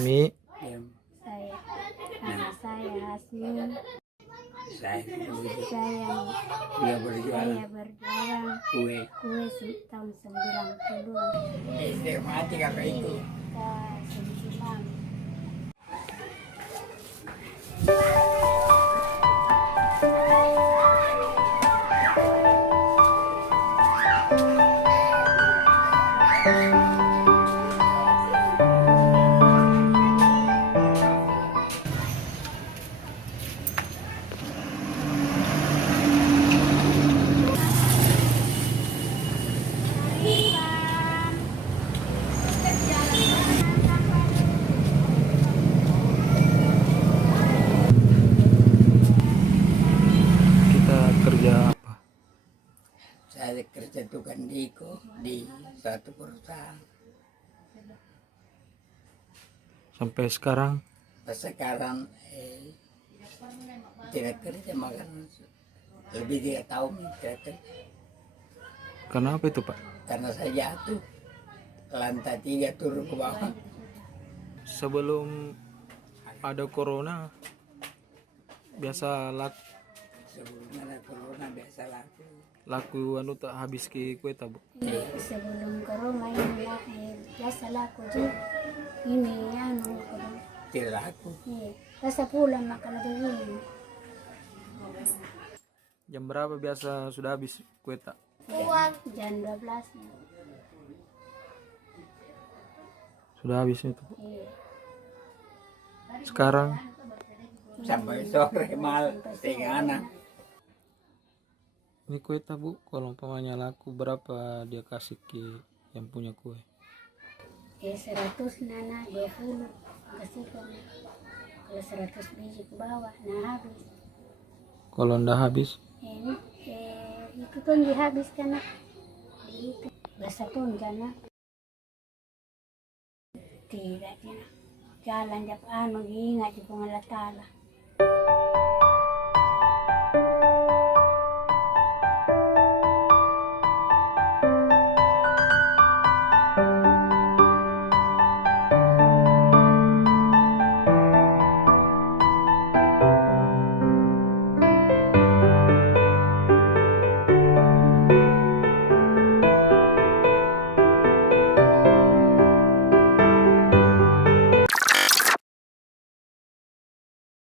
Hasmi. Saya, nama saya Hasmi. Saya Saya berjualan kue kue tahun 90. mati apa itu? Ke Silang. Kita kerja apa? Saya kerja tukang diko di satu perusahaan. Sampai sekarang Sekarang tidak kerja, makan lebih 3 tahun tidak kerja. kenapa itu, Pak? Karena saya jatuh ke lantai 3 turun ke bawah. Sebelum ada corona biasa Sebelum ada corona biasa laku anu tak habis ke kue tak, Bu? Sebelum corona ini biasa laku ini anu tidak laku. biasa pulang makan begini. Jam berapa biasa sudah habis kue tak? Jam 12. Sudah habis itu, Bu. Iya. Sekarang Sampai sore mal setengah anak. ini kue tak, Bu, kalau umpamanya laku berapa dia kasih ke yang punya kue? 100 nana 20 kasihkan. Kalau 100 biji ke bawah, nah habis. Kalau ndak habis Ini itu tuh dihabiskan itu bahasa tuh jana tidak jalan jap anu ingat di pengalatala.